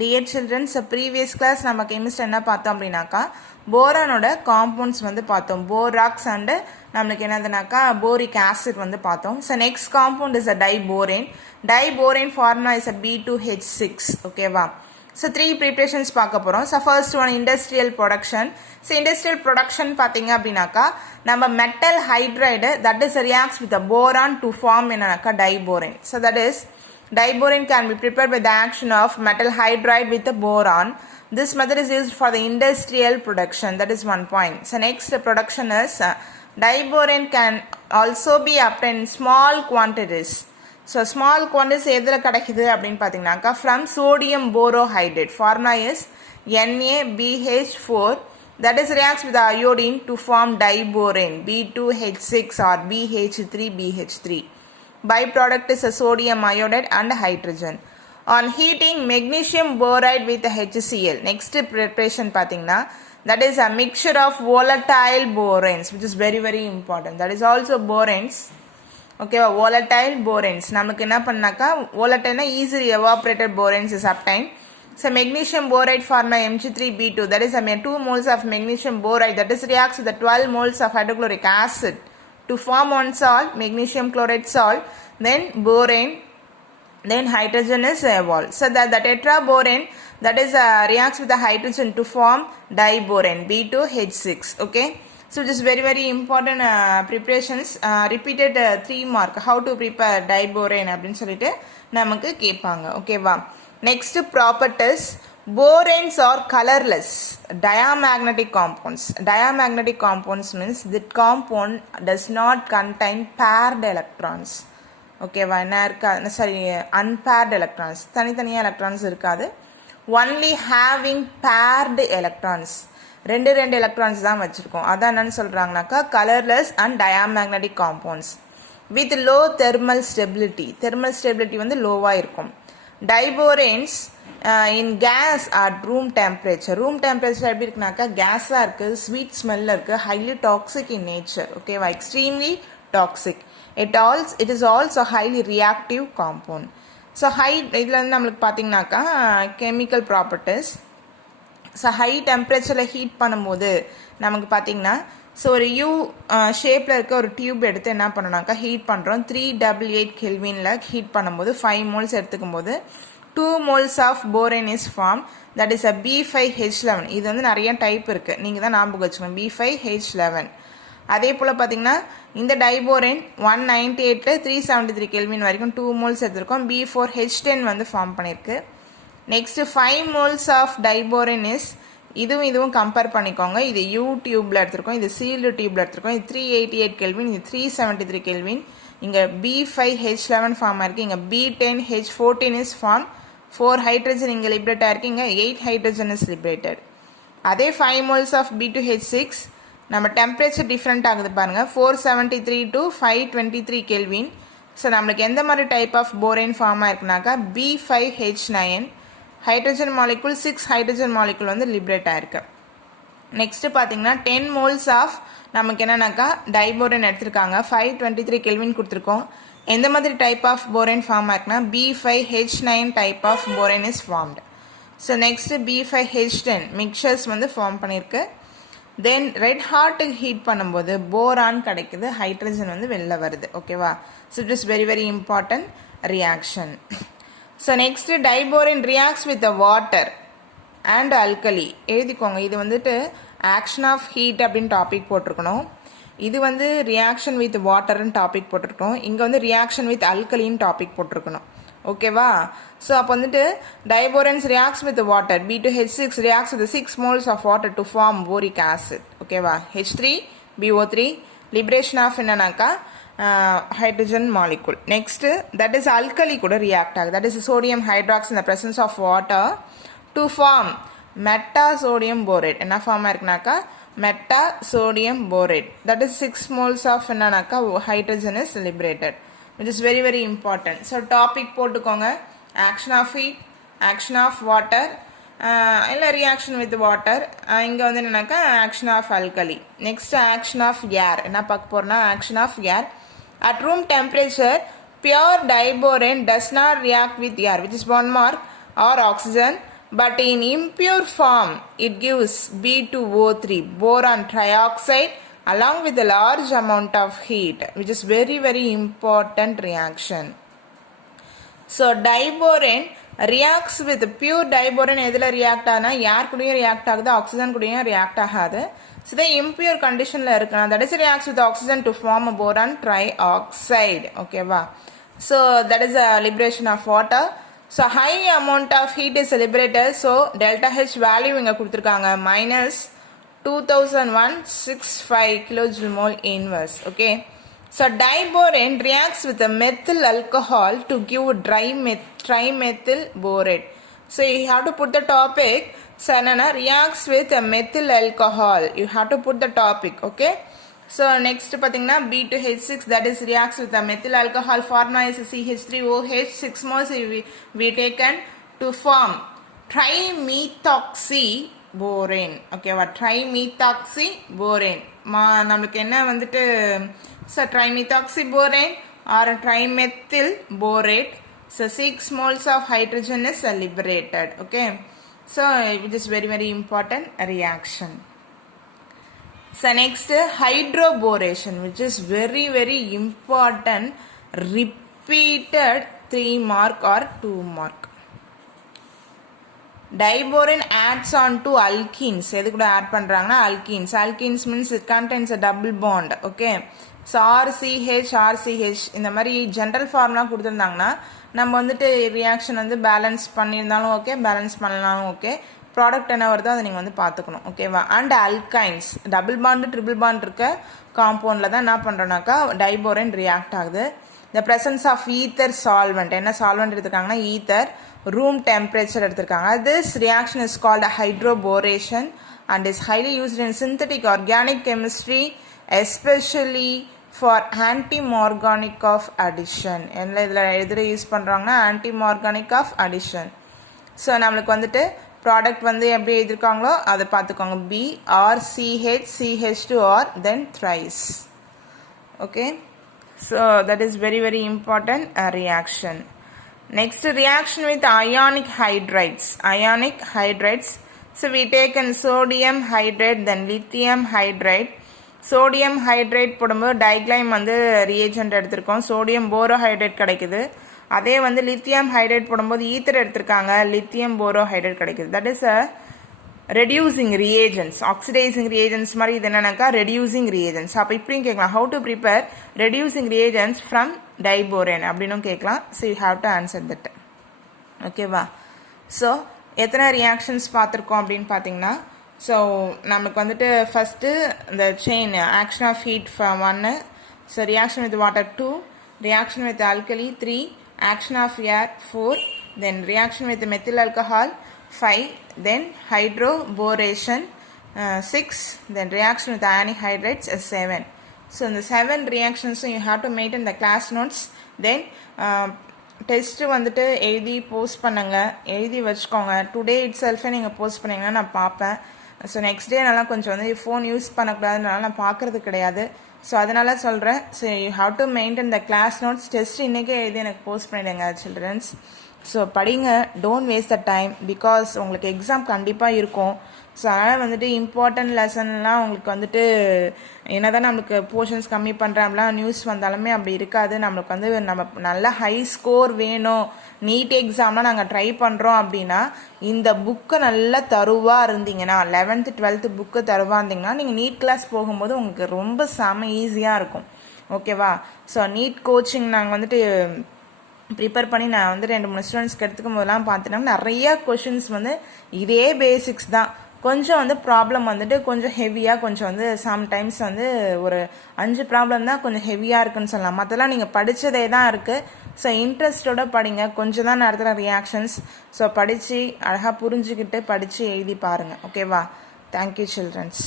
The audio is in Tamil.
Dear children, so previous class நம்ம chemistry என்ன பார்த்தோம் அப்படினாக்கா போரானோட compounds வந்து பார்த்தோம். Borax and நமக்கு என்னதுனாக்கா boric acid வந்து பார்த்தோம். So next compound is a diborane. Diborane formula is a B2H6. Okay வா? So three preparations பார்க்க போறோம். So first one industrial production. So industrial production பாத்தீங்க அப்படினாக்கா நம்ம metal hydride that is reacts with a boron to form என்னனாக்கா diborane. So that is Diborane can be prepared by the action of metal hydride with a boron. This method is used for the industrial production. That is one point. So next production is diborane can also be obtained in small quantities. So small quantities எதில் கிடைக்குது அப்படின்னு பார்த்தீங்கன்னாக்கா from sodium borohydride. Formula is NaBH4 that is reacts with the iodine to form diborane B2H6 or BH3BH3. Byproduct is a sodium iodide and hydrogen. On heating magnesium boride with HCl. Next preparation pathina, that is a mixture of volatile boranes, which is very very important. That is also boranes. Okay, volatile boranes. Namakku enna pannaka volatile easily evaporated boranes is obtained. So magnesium boride formula Mg3B2, that is 2 moles of magnesium boride that is reacts with the 12 moles of hydrochloric acid to form one salt, magnesium chloride salt, then borane, then hydrogen is evolved. So that the tetraborane that is reacts with the hydrogen to form diborane B2H6. Okay, so this is very very important preparations. Repeated 3 mark how to prepare diborane அப்படினு சொல்லிட்டு நமக்கு கேட்பாங்க. ஓகேவா? Next properties. Boranes are colorless diamagnetic compounds. Diamagnetic compounds means the compound does not contain paired electrons. Okay va, sorry, unpaired electrons. தனித்தனியா electrons இருக்காது. Only having paired electrons. ரெண்டு electrons தான் வச்சிருக்கோம். அதான் என்னன்னு சொல்றாங்கனாக்கா colorless and diamagnetic compounds with low thermal stability. Thermal stability வந்து லோவா இருக்கும். Diboranes in gas at room temperature. Room temperature எப்படி இருக்குனாக்கா கேஸா இருக்கு, sweet smell இருக்கு, highly toxic in nature. Okay, extremely toxic. It is also highly reactive compound. So high இதுல வந்து நமக்கு பாத்தீங்கன்னாக்கா chemical properties. So high temperature heat பண்ணும்போது நமக்கு பாத்தீங்கன்னா ஸோ ஒரு U ஷேப்பில் இருக்க ஒரு டியூப் எடுத்து என்ன பண்ணோம்னாக்கா ஹீட் பண்ணுறோம். 388 கெல்வினில் ஹீட் பண்ணும்போது 5 moles எடுத்துக்கும் போது 2 moles of borane is form. That is a B5H11. இது வந்து நிறைய டைப் இருக்குது, நீங்கள் தான் ஞாபகம் வச்சுக்கணும். B5H11. அதே போல் பார்த்தீங்கன்னா இந்த டைபோரேன் 198 373 கெல்வின் வரைக்கும் 2 moles எடுத்திருக்கோம். B4H10 வந்து ஃபார்ம் பண்ணியிருக்கு. Next 5 moles of diborane is இதுவும் கம்பேர் பண்ணிக்கோங்க. இது U டியூப்ல எடுத்திருக்கோம், இது சீல்டு டியூப்ல எடுத்திருக்கோம். இது 388 கெல்வின், இது 373 கெல்வின். இங்க B5H11 ஃபார்ம் ஆயிருக்கு, இங்க B10H14 இஸ் ஃபார்ம். 4 ஹைட்ரஜன் இங்க லிபரேட் ஆயிருக்கு, இங்க 8 ஹைட்ரஜன் இஸ் லிபரேட்டட். அதே 5 moles ஆஃப் B2H6 நம்ம டெம்பரேச்சர் டிஃப்ரெண்ட் ஆகுது பாருங்க. 473 to 523 கெல்வின். ஸோ நம்மளுக்கு எந்த மாதிரி டைப் ஆஃப் போரேன் ஃபார்ம் ஆயிருக்குனாக்கா B5H9 hydrogen molecule 6 hydrogen molecule வந்து லிபரேட் ஆயிருக்கு. நெக்ஸ்ட் பார்த்தீங்கன்னா 10 moles ஆஃப் நமக்கு என்னன்னாக்கா டைபோரேன் எடுத்திருக்காங்க. 523 கெல்வின் கொடுத்துருக்கோம். எந்த மாதிரி டைப் ஆஃப் போரேன் ஃபார்ம் ஆயிருக்குன்னா B5H9 type of borane is formed. So next B5H10 mixtures வந்து ஃபார்ம் பண்ணியிருக்கு. தென் ரெட் ஹாட் ஹீட் பண்ணும்போது போரான் கிடைக்குது, ஹைட்ரஜன் வந்து வெளில வருது. ஓகேவா? So it is very very important reaction. So next diborane reacts with the water and alkali. எழுதிக்கோங்க, இது வந்துட்டு action of heat அப்படின்னு டாபிக் போட்டிருக்கணும். இது வந்து reaction with water டாபிக் போட்டிருக்கணும். இங்கே வந்து reaction with alkali டாபிக் போட்டிருக்கணும். ஓகேவா? ஸோ அப்போ வந்துட்டு diboranes reacts with the water. B2H6 reacts with the 6 moles of water to form boric acid. ஓகேவா? H3BO3 liberation of என்னன்னாக்கா hydrogen molecule. Next, that is alkali கூட react ஆகுது. That is sodium hydroxide in the presence of water to form metasodium borate. என்ன form ஆயிருக்குனாக்கா metasodium borate. That is 6 moles of என்னன்னாக்கா hydrogen is liberated, which is very very important. So topic போட்டுக்கோங்க, action of heat, action of water, இல்லை reaction with water. இங்கே வந்து என்னன்னாக்கா action of alkali. Next action of air. என்ன பார்க்க போறோம்னா action of air. At room temperature, pure diborane does not react with air, which is 1 mark, or oxygen, but in impure form it gives B2O3 boron trioxide along with a large amount of heat, which is very important reaction. So diborane reacts with pure diborane எதில் react ஆனா யார் கூடயும் react ஆகுது, oxygen கூடயும் react ஆகாது. So the impure conditionல இருக்குனா that is reacts with oxygen to form a boron trioxide. Okay va. So that is a liberation of water. So high amount of heat is liberated. So delta H value இங்க கொடுத்திருக்காங்க minus 2165 kilojoule mole inverse. Okay. So diborane reacts with a methyl alcohol to give trimethyl borate. So you have to put the topic. So reacts with a methyl alcohol. You have to put the topic. Okay. So next pathina B2H6 that is reacts with a methyl alcohol. Formula is CH3OH. 6 moles we taken to form trimethoxyborane. Okay, what trimethoxyborane. நம்மளுக்கு என்ன வந்துட்டு so trimethoxyborane or trimethyl borate. So 6 moles of hydrogen is liberated. Okay, so it is very important reaction. So next hydroboration, which is very important, repeated 3 mark or 2 mark. Diborane adds on to alkenes. எது கூட add பண்றாங்கன்னா alkenes. Alkenes means it contains a double bond. Okay. So RCH இந்த மாதிரி general formula கொடுத்திருந்தாங்கன்னா நம்ம வந்துட்டு ரியாக்ஷன் வந்து பேலன்ஸ் பண்ணியிருந்தாலும் ஓகே, பேலன்ஸ் பண்ணலாலும் ஓகே, ப்ராடக்ட் என்ன வருதோ அதை நீங்கள் வந்து பார்த்துக்கணும். ஓகேவா. And alkynes double bond triple bond இருக்க காம்பவுண்டில் தான் என்ன பண்ணுறோன்னாக்கா டைபோரேன் ரியாக்ட் ஆகுது. The presence of ether solvent, என்ன சால்வெண்ட் எடுத்துருக்காங்கன்னா ஈத்தர், ரூம் டெம்பரேச்சர் எடுத்திருக்காங்க. This reaction is called hydroboration and is highly used in synthetic organic chemistry, especially for antimorganic of addition. என்ன இதில் எதில் யூஸ் பண்ணுறாங்கன்னா antimorganic of addition. ஸோ நம்மளுக்கு வந்துட்டு ப்ராடக்ட் வந்து எப்படி எழுதியிருக்காங்களோ அதை பார்த்துக்கோங்க. BRCH2R then thrice. Okay, so that is very important reaction. Next reaction with ionic hydrides. So we taken sodium hydrate then lithium hydride. Sodium hydrate போடும்போது டைக்ளைம் வந்து ரியேஜென்ட் எடுத்திருக்கோம், சோடியம் போரோஹைட்ரேட் கிடைக்குது. அதே வந்து லித்தியம் ஹைட்ரேட் போடும்போது ஈத்தர் எடுத்திருக்காங்க, லித்தியம் போரோஹைட்ரேட் கிடைக்குது. That is a reducing reagents, oxidising reagents மாதிரி இது என்னன்னாக்கா ரெடியூசிங் ரியேஜென்ட்ஸ். அப்போ இப்படியும் கேட்கலாம், how to prepare reducing reagents from diborane அப்படின்னும் கேட்கலாம். So you have to answer that. ஓகேவா. ஸோ எத்தனை ரியாக்ஷன்ஸ் பார்த்துருக்கோம் அப்படின்னு பார்த்தீங்கன்னா, ஸோ நமக்கு வந்துட்டு ஃபஸ்ட்டு இந்த chain action of heat 1, so reaction with water 2, reaction with alkali 3, action of air 4, then reaction with methyl alcohol 5, then hydroboration 6, then reaction with ionic hydrides 7. So in the 7 reactions you have to maintain the class notes. Then test வந்துட்டு எழுதி போஸ்ட் பண்ணுங்க, எழுதி வச்சுக்கோங்க. டுடே இட் செல்ஃபே நீங்கள் போஸ்ட் பண்ணிங்கன்னா நான் பார்ப்பேன். ஸோ நெக்ஸ்ட் டே நல்லா கொஞ்சம் வந்து ஃபோன் யூஸ் பண்ணக்கூடாதுனால நான் பார்க்குறது கிடையாது. ஸோ அதனால சொல்கிறேன். So you have to maintain the class notes. Test இன்றைக்கே எழுதி எனக்கு போஸ்ட் பண்ணிவிடுங்க சில்ட்ரன்ஸ். ஸோ படிங்க, don't waste the time, because உங்களுக்கு எக்ஸாம் கண்டிப்பாக இருக்கும். ஸோ அதனால் வந்துட்டு இம்பார்ட்டன்ட் லெசன்லாம் உங்களுக்கு வந்துட்டு என்ன தான் நம்மளுக்கு போர்ஷன்ஸ் கம்மி பண்ணுறேன் அப்படிலாம் நியூஸ் வந்தாலுமே அப்படி இருக்காது. நம்மளுக்கு வந்து நம்ம நல்ல ஹை ஸ்கோர் வேணும், நீட் எக்ஸாம்லாம் நாங்கள் ட்ரை பண்ணுறோம் அப்படின்னா இந்த புக்கை நல்லா தருவாக இருந்தீங்கன்னா, 11th 12th புக்கு தருவாக இருந்தீங்கன்னா நீங்கள் நீட் கிளாஸ் போகும்போது உங்களுக்கு ரொம்ப செம ஈஸியாக இருக்கும். ஓகேவா. ஸோ நீட் கோச்சிங் நாங்கள் வந்துட்டு ப்ரிப்பேர் பண்ணி நான் வந்து 2-3 ஸ்டூடெண்ட்ஸ்க்கு எடுத்துக்கும் போதெல்லாம் பார்த்தீங்கன்னா நிறையா கொஷின்ஸ் வந்து இதே பேசிக்ஸ் தான். கொஞ்சம் வந்து ப்ராப்ளம் வந்துட்டு கொஞ்சம் ஹெவியாக, கொஞ்சம் வந்து சம்டைம்ஸ் வந்து ஒரு 5 ப்ராப்ளம் தான் கொஞ்சம் ஹெவியாக இருக்குன்னு சொல்லலாம். மற்றெல்லாம் நீங்கள் படித்ததே தான் இருக்குது. ஸோ இன்ட்ரெஸ்டோட படிங்க, கொஞ்சம் தான் நேரத்தில் ரியாக்ஷன்ஸ். ஸோ படித்து அழகாக புரிஞ்சுக்கிட்டு படித்து எழுதி பாருங்கள். ஓகேவா. Thank you children's.